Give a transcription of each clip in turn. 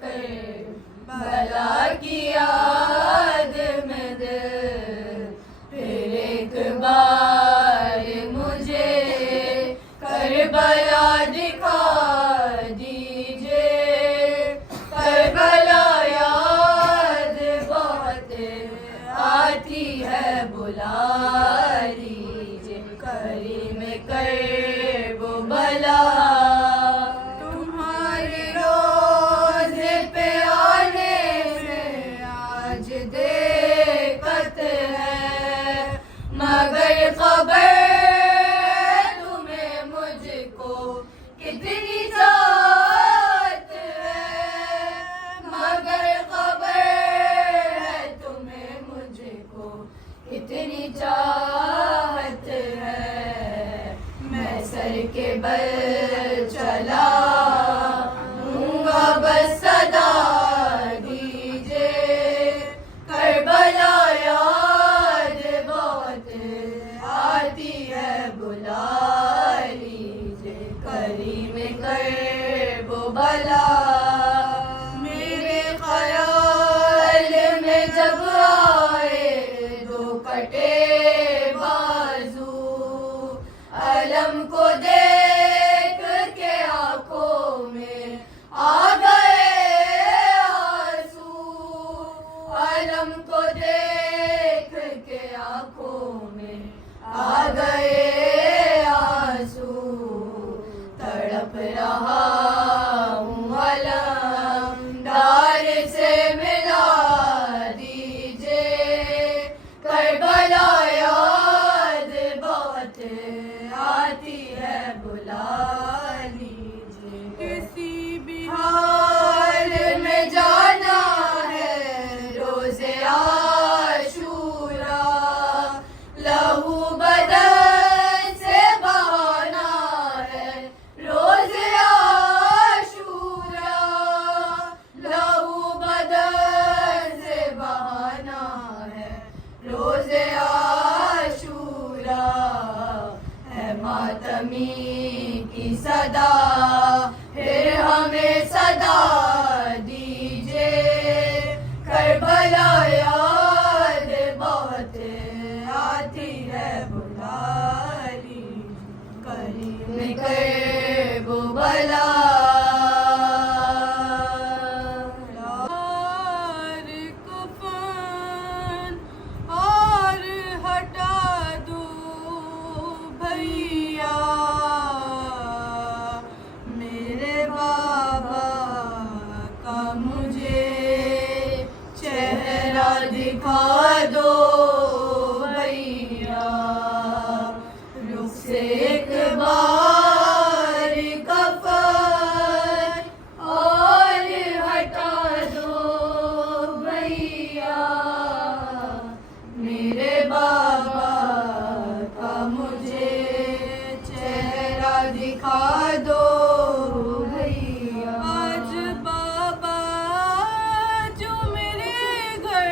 بلا کی یاد میں دل پھر ایک بار مجھے کربلا دکھا دیجیے. کربلا یاد بہت آتی ہے بلا لیجیے. کریم کرب بلا تمہارے روزے پہ آنے میں آج دقت ہے. مگر خبر تمہیں مجھ کو کتنی ذات ہے. مگر خبر ہے تمہیں مجھ کو کتنی چاہت ہے. میں سر کے بل چلا ہوں گا بس صدا دیجیے. کربلا یاد بہت آتی ہے بلا لیجیے. کریم کرب بلا میرے خیال میں جب آئے دو کٹے بازو. علم کو دیکھ کے آنکھوں میں آ گئے آنسو. علم کو دیکھ کے آنکھوں میں آ گئے آنسو. تڑپ رہا ہوں علمدار سے ملا دیجیے. کربلا یاد بہت آتی ہے بلا لیجیے. کسی بھی حال میں جانا ہے روز عاشورا. لہو بدن سے بہانا ہے روز عاشورا. لہو بدن سے بہانا ہے روز عاشورا. ہے ماتمی کی صدا پھر ہمیں صدا دیجیے. کربلا یاد بہت آتی ہے بلا لیجیے. کریم کرب بلا اور کفن اور ہٹا دو بھیا. میرے بابا کا مجھے چہرہ دکھا دو بھیا. رخ سے ایک بار کفن اور ہٹا دو بھیا. میرے بابا کا مجھے چہرہ دکھا دو بھیا. آج بابا جو میرے گھر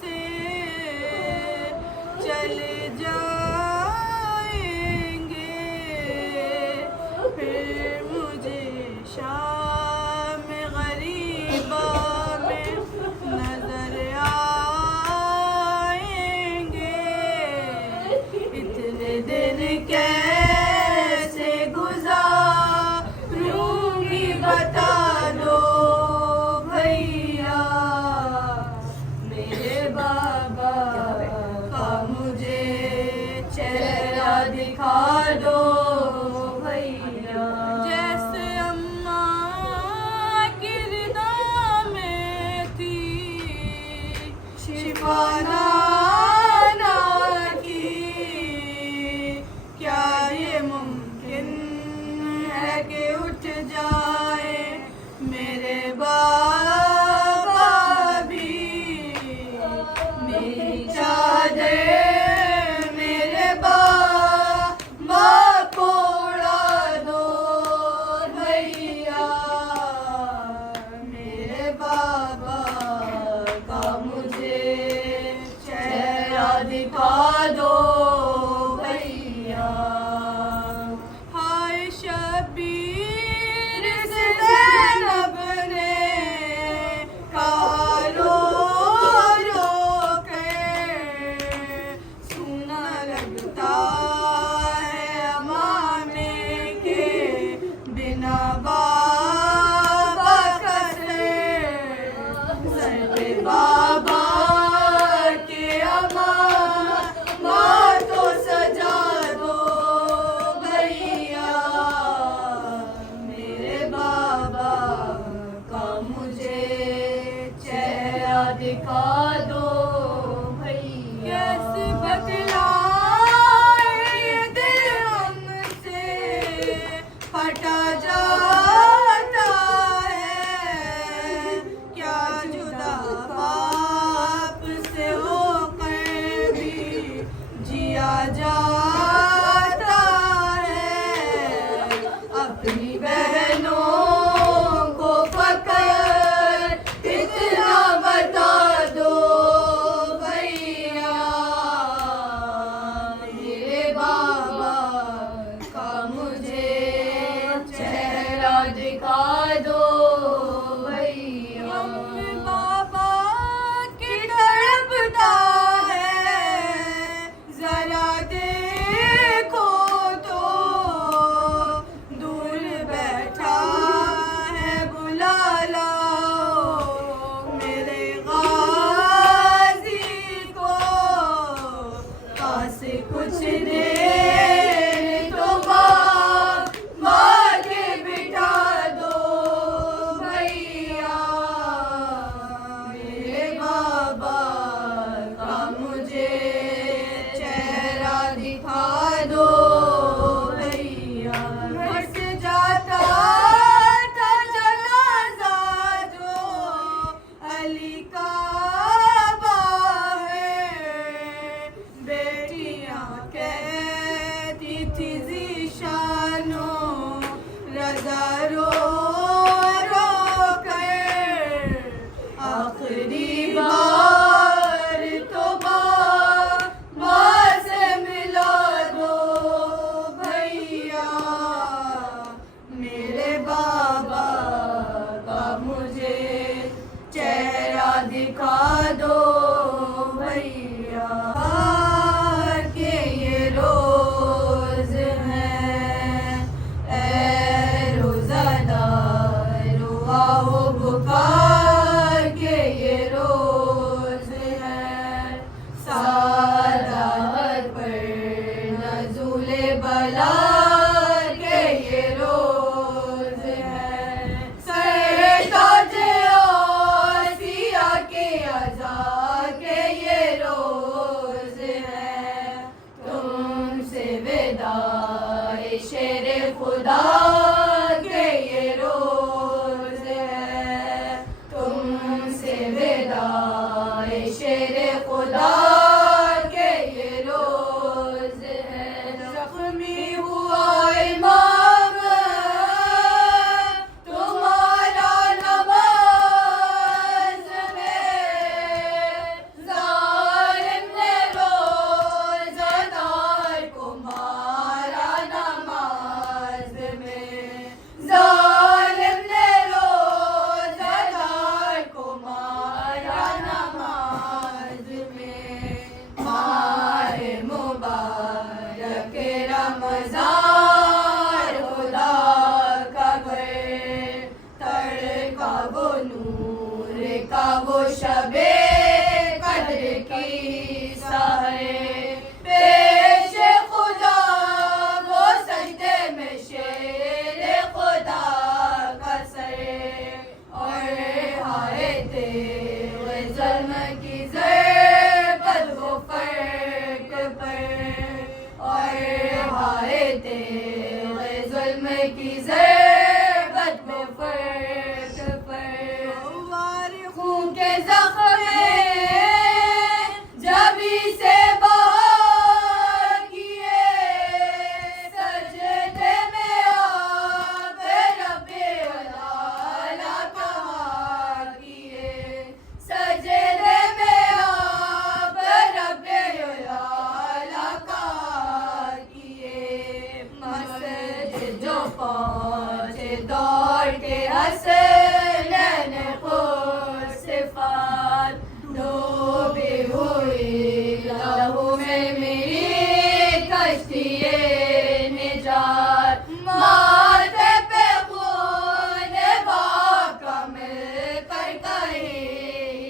سے چلے جائیں گے پھر مجھے شام غریبا میں نظر آئیں گے. اتنے دن کیسے گزاروں گی بتا دو بھیا. میرے بابا کا مجھے چہرہ دکھا دو بھیا. جیسے اماں کی رضا میں تھی شفا نانا کی. کیا یہ ممکن ہے کہ اٹھ جائے دکھا دو بھیا کیسے بتلائے دل ہم سے پھٹا جاتا ہے کیا جدا باپ سے ہو کر بھی جیا جاتا ہے اپنی بہنوں کو فقر اتنا بتا دو بھیا میرے بابا کا مجھے چہرہ دکھا دو بھیا بابا کی تڑپتا ہے ذرا دیکھو تو دور بیٹھا ہے بلا لاؤ میرے غازی کو پاس کچھ دیر تو ماں کے بٹھا دو بھیا میرے بابا کا مجھے چہرہ دکھا دو بھیا ہٹ جاتا تھا جنازہ جو علی کا باہر بیٹیاں کہتی تھی ذیشانوں رضا رو رو کر آخری بار تو ماں سے ملا دو بھیا میرے بابا کا مجھے چہرہ دکھا دو بھیا کہ یہ روز ہیں اے روزہ دارو آؤ بکار کے یہ روز ہیں سادات پر نزول بلا کے یہ روز ہیں سر تاج آسیہ کے عزا کے یہ روز ہیں تم سے وداع شیر خدا کے یہ روز ہے تم سے وداع شیر خدا کے یہ روز ہے زخمی ہوا امام تمہارا نماز میں ظالم نے روزہ دار کو مارا نماز میں ظالم نے روزہ دار کو مارا نماز میں ماہ مبارک رمضان خدا کا گھر تڑکا وہ نور کا وہ شب قدر کی سحر پیش خدا وہ سجدے میں شیر خدا کا سر اور ہائے تیرے ظلم کی ضربت وہ فرق پر اور ہائے تیرے ظلم کی ضربت وہ فرق پر خون کے زخم جبھی سے بہا کیے سجدے میں آپ رب العالی کہا کیے سجدے میں آپ رب العالی کہا کیے مسجد جو پہنچے دوڑ کے حسنین خصفات ڈوبی ہوئی لہو میں میری کشتی نجات ماتھے پہ خون باپ کا مل کر کہی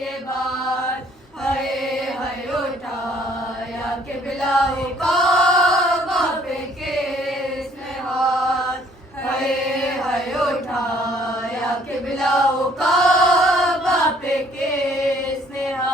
یہ بات ہائے ہائے اٹھایا قبلہ کعبہ پہ کس نے ہاتھ ہائے ہائے اٹھایا قبلہ کعبہ پہ کس نے ہاتھ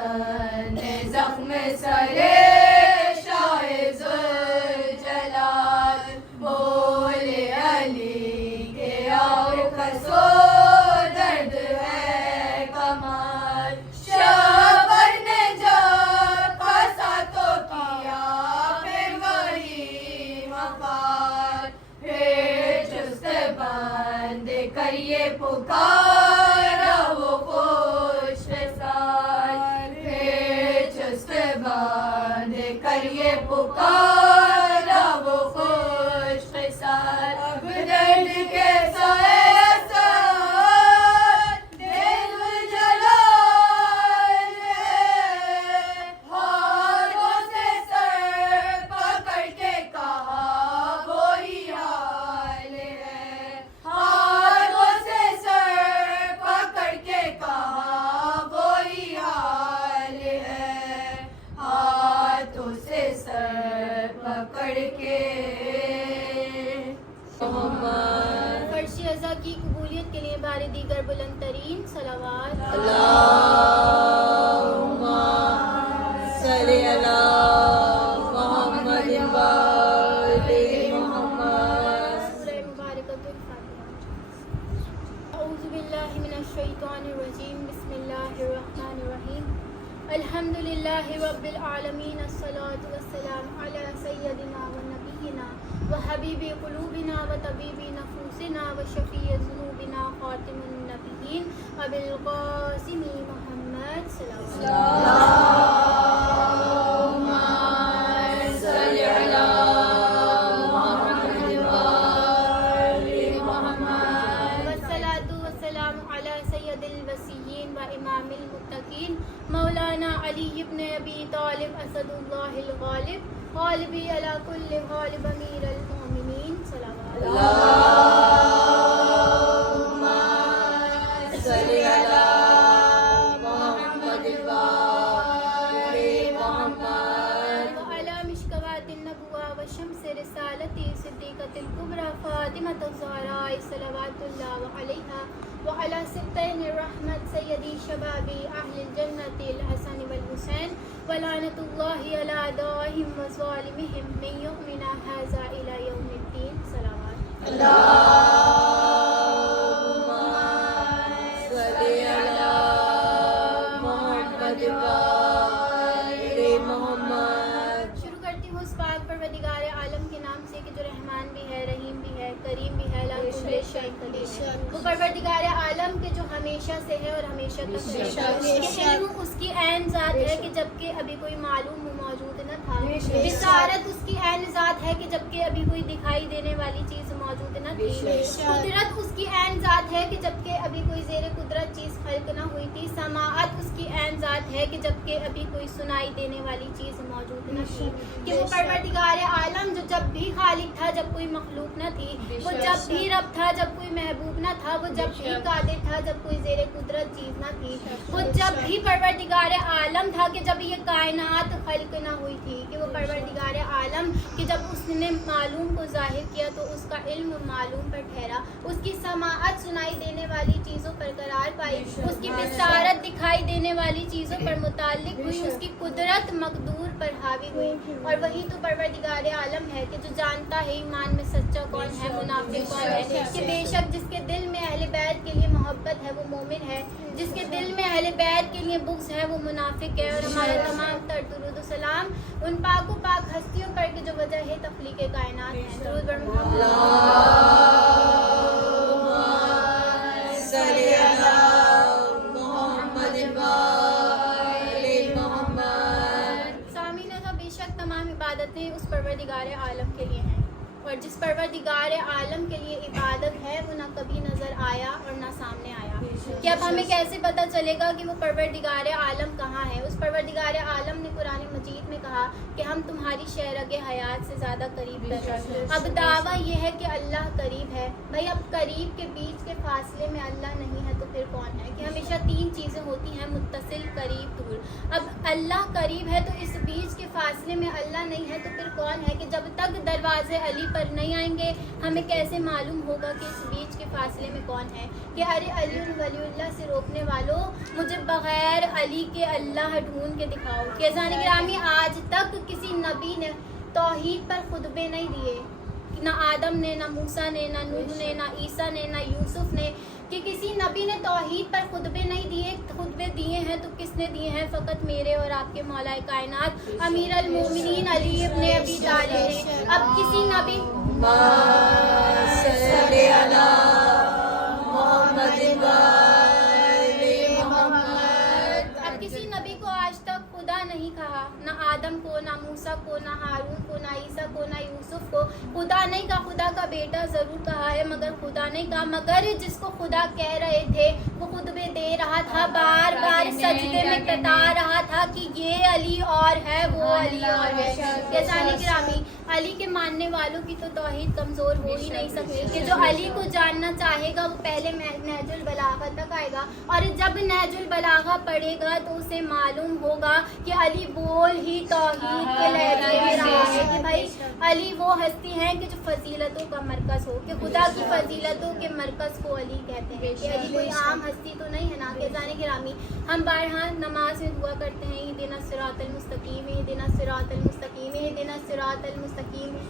حسن زخم سرے شاہ ذوالجلال بولے علی کے آؤ کسو درد ہے کمال شبر نے جب کسا تو کیا پھر وہی مقال پھر چست بند کریے پکارا وہ خوش سال پھر چست بند کریے پکارا وہ خوش سال اب درد کے سائے اثر دل جلال ہے ہاتھوں سے سر پکڑ کے کہا وہی حال ہے ہاتھوں سے سر پکڑ کے کہا وہی حال ہے ہاتھوں سے سر پکڑ کے فرشی ازا کی قبولیت کے لیے بار دیگر بلند ترین صلوات اللہم صلی علی محمد وآل محمد. سورہ مبارکۃ الفاتحہ. اعوذ باللہ من الشیطان الرجیم بسم اللہ الرحمن الرحیم الحمد للہ رب العالمین الصلاۃ والسلام علی سیدنا و نبینا و حبیب قلوبنا و طبیب نفوسنا و شفیع ذنوبنا خاتم النبیین ابی القاسم محمد صلوات اللہم صلی علی محمد وآل محمد والصلاۃ والسلام علی سید الوصیین و امام المتقین مولانا علی ابن ابی طالب اسد اللہ الغالب غالبی علی کل غالب امیر المؤمنین صلوات اللہم صلی علی محمد وآل محمد وعلى مشکوات النبوہ وشمس رسالتی صدیقۃ الکبریٰ فاطمۃ الزہراء صلوات اللہ علیہا وعلى سبطین الرحمت سیدی شباب اہل الجنت الحسن والحسین ولعنۃ اللہ علی اعدائہم وظالمہم من یؤمن ھذا الی یوم الدین صلوات اللہم صلی علی محمد وآل محمد. شروع کرتی ہوں اس پاک پروردگار عالم کے نام سے کہ جو رحمان بھی ہے رحیم بھی ہے کریم بھی ہے لا کل شیء قدیر ہے. وہ پروردگار عالم کے جو ہمیشہ سے ہے اور ہمیشہ تک ہے. کہ علم اس کی عین ذات ہے کہ جبکہ ابھی کوئی معلوم و موجود نہ تھا. بصارت اس کی عین ذات ہے کہ جبکہ ابھی کوئی دکھائی دینے والی چیز موجود نہ تھی. قدرت اس کی عین ذات ہے کہ جبکہ ابھی کوئی زیر قدرت چیز خلق نہ ہوئی تھی. سماعت اس کی عین ذات ہے کہ جبکہ ابھی کوئی سنائی دینے والی چیز موجود نہ تھی. کہ وہ پروردگار عالم جو جب بھی خالق تھا جب کوئی مخلوق نہ تھی. وہ جب بھی رب تھا جب کوئی محبوب نہ تھا. وہ جب بھی قادر تھا جب کوئی زیر قدرت چیز نہ تھی. وہ جب بھی پروردگار عالم تھا کہ جب یہ کائنات خلق نہ ہوئی تھی. کہ وہ پروردگار عالم کہ جب اس نے معلوم کو ظاہر کیا تو اس کا علم معلوم پر ٹھہرا. اس کی سماعت سنائی دینے والی چیزوں پر قرار پائی. اس کی بصارت دکھائی دینے والی چیزوں پر متعلق ہوئی. اس کی قدرت مقدور پر حاوی ہوئی. اور وہی تو پروردگار عالم ہے کہ جو جانتا ہے ایمان میں سچا کون ہے منافق کون ہے. کہ بے شک جس کے دل میں اہل بیت کے لیے محبت ہے وہ مومن ہے. جس کے دل میں اہل بیت کے لیے بغض ہے وہ منافق ہے. اور ہمارا تمام تر درود و سلام ان پاک و پاک ہستیوں پر کہ جو وجہ ہے تخلیق کائنات ہے. درود بر محمد. صلی علی محمد وآل محمد. سامعین ازا بے شک تمام عبادتیں اس پروردگار عالم کے لیے ہیں. اور جس پروردگار عالم کے لیے عبادت ہے وہ نہ کبھی نظر آیا اور نہ سامنے آیا. کہ اب ہمیں کیسے پتہ چلے گا کہ وہ پروردگار عالم کہاں ہے. اس پروردگار عالم نے قرآن مجید میں کہا کہ ہم تمہاری شہرگ حیات سے زیادہ قریب تر ہیں. اب دعویٰ یہ ہے کہ اللہ قریب ہے. بھائی اب قریب کے بیچ کے فاصلے میں اللہ نہیں ہے تو پھر کون ہے. کہ ہمیشہ تین چیزیں ہوتی ہیں متصل قریب دور. اب اللہ قریب ہے تو اس بیچ کے फासले में अल्लाह नहीं है तो फिर कौन है? कि जब तक दरवाजे अली पर नहीं आएंगे हमें कैसे मालूम होगा कि इस बीच के फासले में कौन है? कि अरे अली वलीउल्लाह से रोकने वालों, मुझे बगैर अली के अल्लाह ढूंढ के दिखाओ। कि जाने गिरामी, आज तक किसी नबी ने तौहीद पर खुतबे नहीं दिए, ना आदम ने, ना मूसा ने, ना नूह ने, ना ईसा ने, ना यूसुफ ने, कि किसी नबी ने तौहीद पर खुतबे नहीं दिए। खुतबे दिए हैं तो किसने दिए हैं? फ़कत मेरे और आपके मौलाए कायनात अमीर अल मोमिनीन अली इब्न अबी तालिब ने। अब किसी नबी सल्ले अला मोहम्मद अब किसी नबी को आज तक खुदा नहीं कहा, ना आदम को, ना मूसा को, ना हारून को, ना ईसा को, ना यूसुफ को खुदा नहीं कहा। खुदा का बेटा ज़रूर कहा है मगर खुदा नहीं कहा। मगर जिसको खुदा कह रहे थे वो खुतबे दे रहा था, बार बार सजदे में बता रहा था कि ये अली और है, वो अली और है। जाने गिरामी, अली के मानने वालों की तो तौहीद कमज़ोर हो ही नहीं सकती। कि जो अली को जानना चाहेगा वो पहले नहजुल बलागा तक आएगा, और जब नहजुल बलागा पढ़ेगा तो उसे मालूम होगा कि अली बोल ही तौहीद के लहजे में रहा है। कि भाई अली वो हस्ती हैं कि जो फजीलतों का मरकज़ हो, कि खुदा की फजीलतों के मरकज़ को अली कहते हैं। कि अली कोई आम हस्ती तो नहीं है ना। कि जाने गिरामी, हम बारहा नमाज में दुआ करते हैं इहदिना सिरातल मुस्तकीम, इहदिना सिरातल मुस्तकीम, इहदिना सिरातल मुस्तकीम।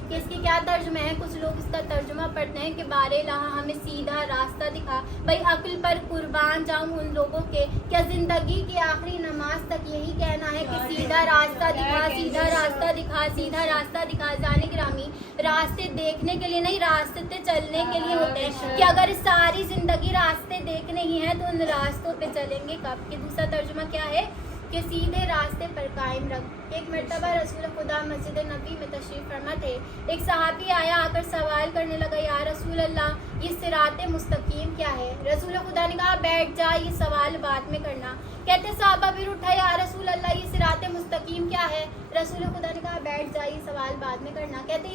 कि इसके क्या तर्जुमा है? कुछ लोग इसका तर्जुमा पढ़ते हैं कि बारे लाहा हमें सीधा रास्ता दिखा। भाई अक्ल पर कुर्बान जाऊं उन लोगों के, क्या ज़िंदगी की आखिरी नमाज तक यही कहना है कि सीधा रास्ता दिखा, सीधा रास्ता दिखा, सीधा रास्ता दिखा? जाने गिरामी, रास्ते देखने के लिए नहीं, रास्ते चलने के लिए होते हैं। कि अगर सारी ज़िंदगी रास्ते देखने ही हैं तो उन रास्तों पे चलेंगे कब? कि दूसरा तर्जुमा क्या है? कि सीधे रास्ते पर कायम रख। एक मरतबा रसूल खुदा मस्जिद नबी में तशरीफ़ फरमा थे। एक सहाबी आया, आकर सवाल करने लगा, या रसूल अल्लाह ये सिराते मुस्तकीम क्या है? रसूल खुदा ने कहा बैठ जा, ये सवाल बाद में करना। कहते सहाबा फिर उठा, या रसूल अल्लाह ये सिराते मुस्तकीम क्या है? रसूल खुदा ने कहा बैठ जा, ये सवाल बाद में करना। कहते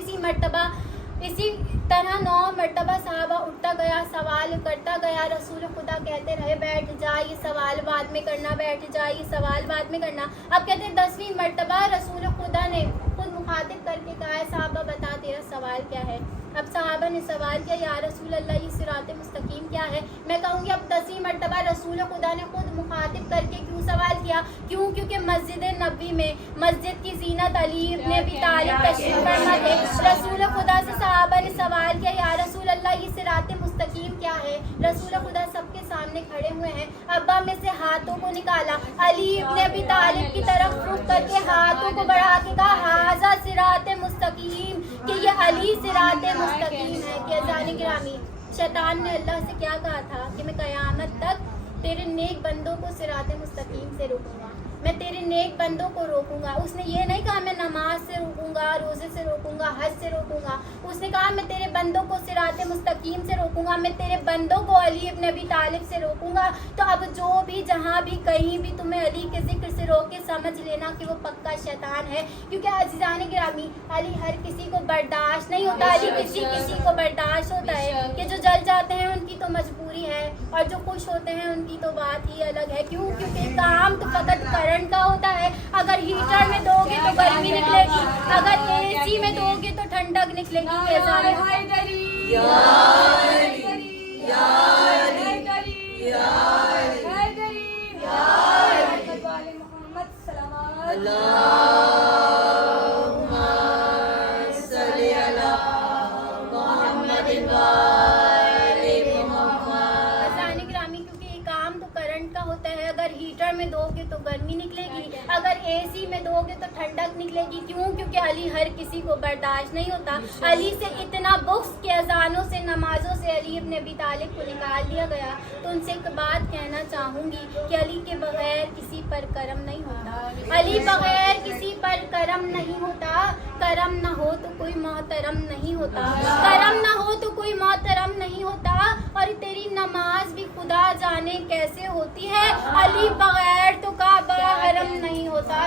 इसी तरह 9 मरतबा सहाबा उठता गया, सवाल करता गया। रसूल खुदा कहते रहे बैठ जा, ये सवाल बाद में करना, बैठ जा, ये सवाल बाद में करना। अब कहते 10वीं मरतबा रसूल खुदा ने खुद मुखातिब करके कहा, सहाबा बता तेरा सवाल क्या है? अब सहाबा ने सवाल किया, या रसूल अल्लाह ये सिराते मुस्तकीम क्या है? मैं कहूँगी अब 10वीं मरतबा रसूल खुदा ने खुद मुखातिब करके क्यों सवाल किया? क्यों? क्योंकि मस्जिद नबी में मस्जिद की जीनत अली इब्न अबी तालिब तशरीफ़ फरमा थे। रसूल खुदा से सहाबा ने सवाल किया, या रसूल अल्लाह ये सिराते मुस्तकीम क्या है? रसूल खुदा सबके सामने खड़े हुए हैं। अब्बा में से हाथों को निकाला, अली इब्न अबी तालिब की तरफ रुख करके हाथों को बढ़ा के कहा, हाज़ा सिराते मुस्तकीम, कि ये अली सिराते मुस्तकीम है। कि जाने गिरामी, शैतान ने अल्लाह से क्या कहा था? कि मैं क़यामत तक तेरे नेक बंदों को सिराते मुस्तकीम से रोकूंगा, मैं तेरे नेक बंदों को रोकूंगा। उसने ये नहीं कहा मैं नमाज से रोकूंगा, रोज़े से रोकूंगा, हज से रोकूंगा। उसने कहा मैं तेरे बंदों को सिराते मुस्तकीम से रोकूंगा, मैं तेरे बंदों को अली इब्न अबी तालिब से रोकूंगा। तो अब जो भी जहाँ भी कहीं भी तुम्हें अली के जिक्र से रोके, समझ लेना कि वो पक्का शैतान है। क्योंकि अज़ीज़ान गिरामी, अली हर किसी को बर्दाश्त नहीं होता, अली किसी किसी को बर्दाश्त होता है। कि जो जल जाते हैं उनकी तो मजबूरी है, और जो खुश होते हैं उनकी तो बात ही अलग है। क्यों? क्योंकि काम तो फकत करंट का होता है। अगर हीटर में दोगे तो गर्मी निकलेगी, अगर एसी में दोगे तो ठंडक निकलेगी। हीटर में दोगे तो गर्मी निकलेगी, अगर एसी में दोगे तो ठंडक निकलेगी। क्यों? क्योंकि अली हर किसी को बर्दाश्त नहीं होता। अली से इतना बुग़्ज़ के अज़ानों से, नमाज़ों से अली इब्न अबी तालिब को निकाल दिया गया। तो उनसे एक बात कहना चाहूँगी कि अली के बगैर किसी पर करम नहीं होता, अली बगैर किसी पर करम नहीं होता। करम ना हो तो कोई मोहतरम नहीं होता, करम ना हो तो कोई मोहतरम नहीं होता। और तेरी नमाज भी खुदा जाने कैसे होती है, अली बगैर तो काबा हरम नहीं होता।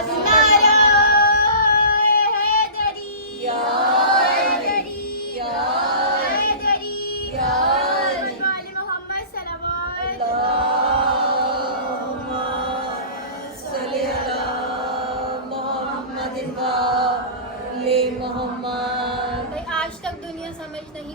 मोहम्मद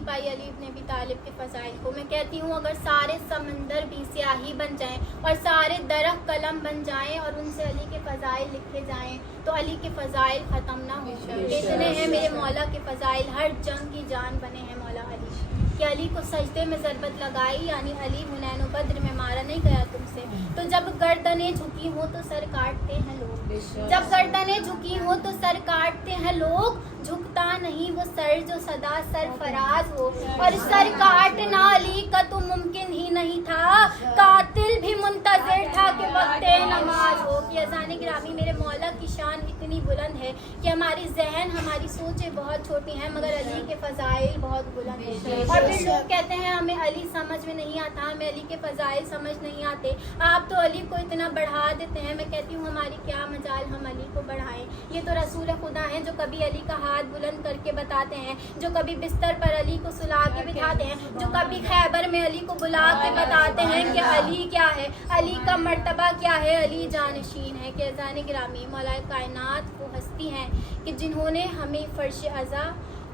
सिपाही अली इब्न अबी तालिब के फ़ज़ाइल को। मैं कहती हूँ अगर सारे समंदर भी स्याही बन जाएं और सारे दरख्त कलम बन जाएं और उनसे अली के फ़ज़ाइल लिखे जाएं तो अली के फ़ज़ाइल ख़त्म ना हो। इतने हैं मेरे मौला के फ़ज़ाइल, हर जंग की जान बने हैं मौला अली। कि अली को सजदे में ज़रबत लगाई, यानी अली हुनैन व बद्र में मारा नहीं गया तुमसे। तो जब गर्दनें झुकी हो तो सर काटते हैं लोग, जब गर्दनें झुकी हो तो सर काटते हैं लोग, झुकता नहीं वो सर जो सदा सरफराज हो। और सर काटना अली का तो मुमकिन ही नहीं था, कातिल भी मुंतज़िर था कि वक्त नमाज हो। कि अज़ान गिरामी मेरे मौला की शान इतनी बुलंद है कि हमारी जहन, हमारी सोचें बहुत छोटी हैं मगर अली के फ़ज़ाइल बहुत बुलंद हैं। और फिर लोग कहते हैं हमें अली समझ में नहीं आता, हमें अली के फ़ज़ाइल समझ नहीं आते, आप तो अली को इतना बढ़ा देते हैं। मैं कहती हूँ हमारी क्या मजाल हम अली को बढ़ाएं। ये तो रसूल खुदा हैं जो कभी अली का हाथ बुलंद करके बताते हैं, जो कभी बिस्तर पर अली को सुला के बिठाते हैं, जो कभी खैबर में अली को बुला के बताते हैं कि अली क्या है, अली का मर्तबा क्या है, अली जानशीन है। कि अज़ान गिरामी मौला कायनात वो हस्ती हैं कि जिन्होंने हमें फ़र्श अज़ा,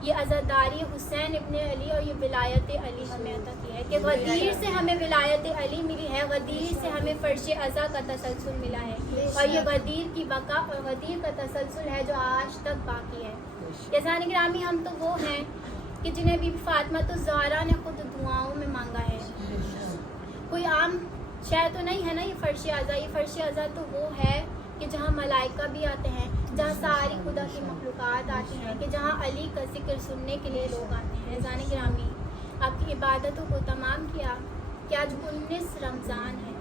ये अज़ादारी हुसैन इब्ने अली और ये विलायत अली हमें अता की है। कि गदीर से हमें विलायत अली मिली है, गदीर से हमें फ़र्श अज़ा का तसलसल मिला है और ये गदीर की बका और गदीर का तसलसल है जो आज तक बाकी है। अज़ान गिरामी हम तो वो हैं कि जिन्हें बीबी फातिमा तो ज़हरा ने खुद दुआओं में मांगा है। कोई आम शायद तो नहीं है ना ये फ़र्श अज़ा। ये फ़र्श अज़ा तो वो है कि जहाँ मलाइका भी आते हैं, जहाँ सारी खुदा की मखलूक़ात आती हैं, कि जहाँ अली का ज़िक्र सुनने के लिए लोग आते हैं। अज़ान गिरामी आपकी इबादतों को तमाम किया कि आज 19 रमज़ान है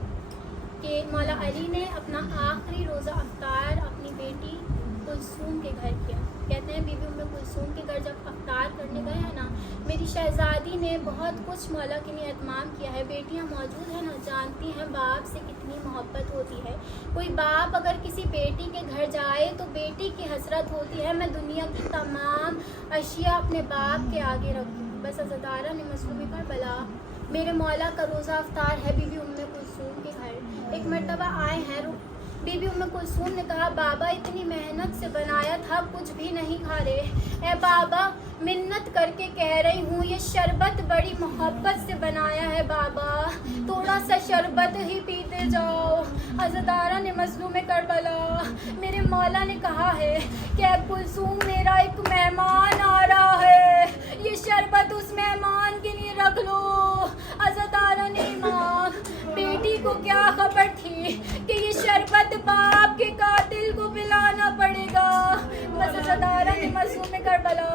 कि मौला अली ने अपना आखिरी रोज़ा अफ्तार अपनी बेटी कुलसूम के घर किया। कहते हैं बीबी उम्मे कुलसूम के घर जब अफ्तार करने गए हैं ना, मेरी शहज़ादी ने बहुत कुछ मौला के लिए एहतमाम किया है। बेटियां मौजूद हैं ना, जानती हैं बाप से कितनी मोहब्बत होती है। कोई बाप अगर किसी बेटी के घर जाए तो बेटी की हसरत होती है मैं दुनिया की तमाम अशिया अपने बाप के आगे रख दूँ। बस अज़दारा ने मज़लूम करबला मेरे मौला का रोज़ा अफ्तार है बीबी उम्मे कुलसूम के घर। एक मरतबा आए हैं, बीबी उम्मे कुलसूम ने कहा बाबा इतनी मेहनत से बनाया था कुछ भी नहीं खा रहे। ए बाबा मिन्नत करके कह रही हूँ ये शरबत बड़ी मोहब्बत से बनाया है बाबा, थोड़ा सा शरबत ही पीते जाओ। अज़दारा ने मज़लूम करबला मेरे मौला ने कहा है कि ए कुलसूम मेरा एक मेहमान आ रहा है, ये शरबत उस मेहमान के लिए रख लो। अज़दारा ने माँ बेटी को क्या खबर थी कि ये शरबत बाप के कातिल को पिलाना पड़ेगा। बस अज़दारा ने मज़लूम करबला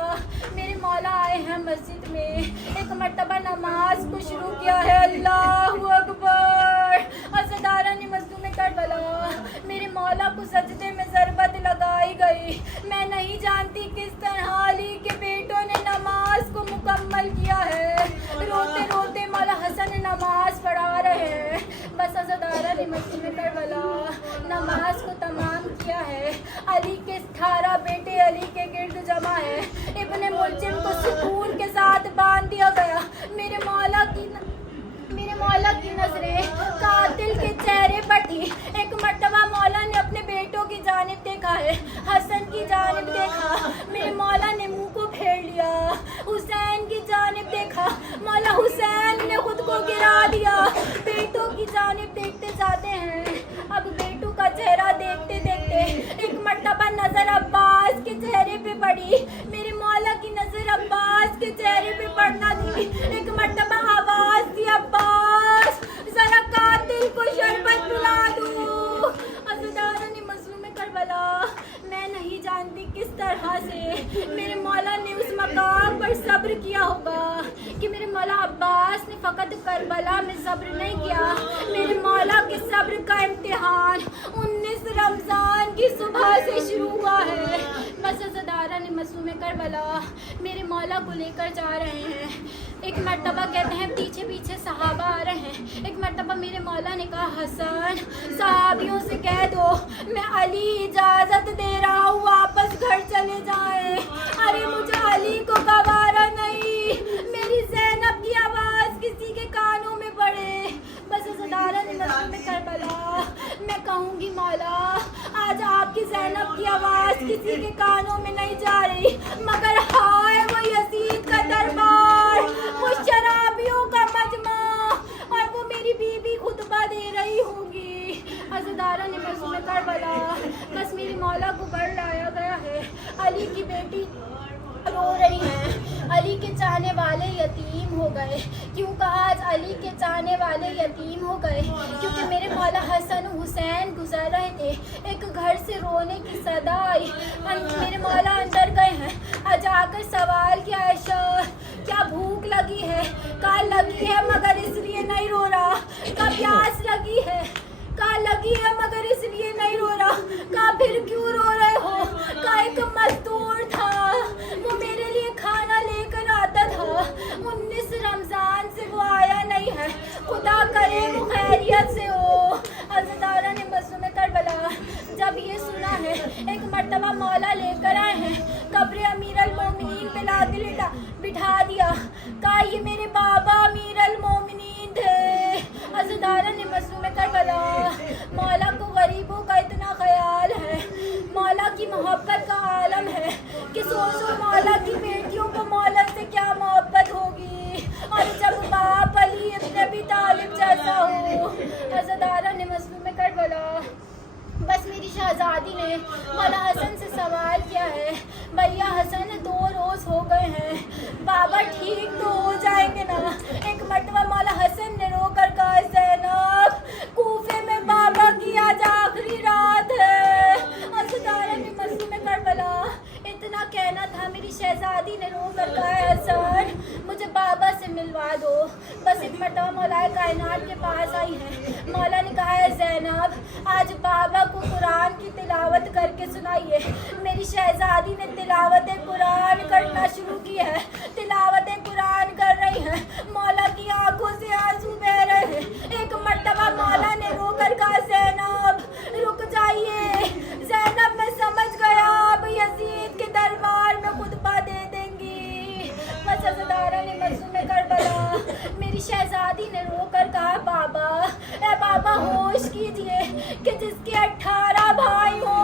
मेरे मौला आए हैं मस्जिद में, एक मर्तबा नमाज को शुरू किया है, अल्लाहु अकबर। अज़दारा ने मज़लूम करबला मेरे मौला को सजदे में ज़रबत लगाई गई। मैं नहीं जानती किस तरह अली के बेटों ने नमाज को मुकम्मल किया है। रोते रोते मौला हसन नमाज पढ़ा रहे हैं। बस अज़दारा ने मज़लूम करबला नमाज को तमाम किया है। अली के 18 बेटे अली के गिर्द जमा है। इब्ने मुल्जिम को सुकून के साथ बांध दिया गया। मेरे मौला की नजरें कातिल के चेहरे पर थी। एक मर्तबा मौला ने अपने बेटों की जानिब देखा है, हसन की जानिब देखा, मेरे मौला ने मुंह को फेर लिया। हुसैन की जानिब देखा, मौला हुसैन ने खुद को गिरा दिया। बेटों की जानिब देखते जाते हैं। अब बेटों का चेहरा देखते देखते एक मर्तबा नजर अब्बास के चेहरे पे पड़ी। मेरे मौला की नजर अब्बास के चेहरे पे पड़ना थी। एक मर्तबा आवाज दी अब्बास जरा कातिल को शरबत पिला दो। अज़दारा ने मज़लूम करबला मैं नहीं जानती किस तरह से मेरे मौला ने उस मकाम पर सब्र किया होगा कि मेरे मौला अब्बास ने फ़कत करबला में सब्र नहीं किया। मेरे मौला के सब्र का इम्तिहान 19 रमज़ान की सुबह से शुरू हुआ है। बस अज़दारा ने मज़लूम करबला मेरे मौला को लेकर जा रहे हैं। एक मर्तबा कहते हैं पीछे पीछे सहाबा आ रहे हैं। एक मर्तबा मेरे मौला ने कहा हसन सहाबियों से कह दो मैं अली इजाज़त दे रहा हूँ वापस घर चले जाएं। अरे मुझे अली को गवारा नहीं, मेरी ज़ैनब की आवाज़ किसी के कानों में पड़े। बस अज़दारा ने मज़लूम करबला मैं कहूँगी मौला आज आपकी ज़ैनब की आवाज़ किसी के कानों में नहीं जा रही, मगर हाय वो यजीद का दरबार کربلا، بس میری مولا کو گھر لایا گیا ہے، علی کی بیٹی رو رہی ہیں، علی کے چاہنے والے یتیم ہو گئے۔ کیوں کہا آج علی کے چاہنے والے یتیم ہو گئے؟ کیونکہ میرے مولا حسن حسین گزر رہے تھے، ایک گھر سے رونے کی صدا آئی، میرے مولا اندر گئے ہیں، جا کر سوال کیا عائشہ کیا بھوک لگی ہے؟ کہا لگی ہے مگر اس لیے نہیں رو رہا۔ کہا پیاس لگی ہے؟ کہا لگی ہے مگر اس لیے نہیں رو رہا۔ کہا پھر کیوں رو رہے ہو؟ کہا ایک مزدور تھا، وہ میرے لیے کھانا لے کر آتا تھا، 19 رمضان سے وہ آیا نہیں ہے، خدا کرے وہ خیریت سے ہو۔ عزادارہ نے مظلوم کربلا جب یہ سنا ہے، ایک مرتبہ مولا لے کر آئے ہیں، قبر امیر المومنین پہ لا کے بٹھا دیا، کہا یہ میرے بابا امیر المومنین تھے۔ عزادارہ نے مظلوم کربلا مولا کو غریبوں کا اتنا خیال ہے، مولا کی محبت کا عالم ہے کہ سوچو مولا کی بیٹیوں کو مولا سے کیا محبت ہوگی، اور جب باپ علی ابن ابی طالب جیسا ہو۔ عزادارہ نے مظلوم کربلا بس میری شہزادی نے مولا حسن سے سوال کیا ہے، بھیا حسن 2 روز ہو گئے ہیں، بابا ٹھیک تو ہو جائیں گے نا؟ ایک مرتبہ مولا حسن نے رو کر کہا زینب کوفے میں بابا کی آج آخری رات ہے۔ عزادارہ نے مظلوم کربلا اتنا کہنا تھا، میری شہزادی نے رو کر کہا حسن مجھے بابا سے ملوا دو۔ بس ایک مرتبہ مولا کائنات کے پاس آئی ہے، مولا نے کہا ہے زینب آج بابا کو قرآن کی تلاوت کر کے سنائیے۔ میری شہزادی نے تلاوت قرآن کرنا شروع کی ہے، تلاوت قرآن کر رہی ہے، مولا کی آنکھوں سے آنسو بہ رہے ہیں۔ ایک مرتبہ مولا نے رو کر کہا زینب رک جائیے، زینب میں سمجھ گیا اب یزید کے دربار میں خطبہ دے دیں گی۔ بس عزادارہ نے مظلوم کربلا میری شہزادی نے رو کر کہا بابا اے بابا ہوش کیجئے کہ جس کے 18 بھائی ہوں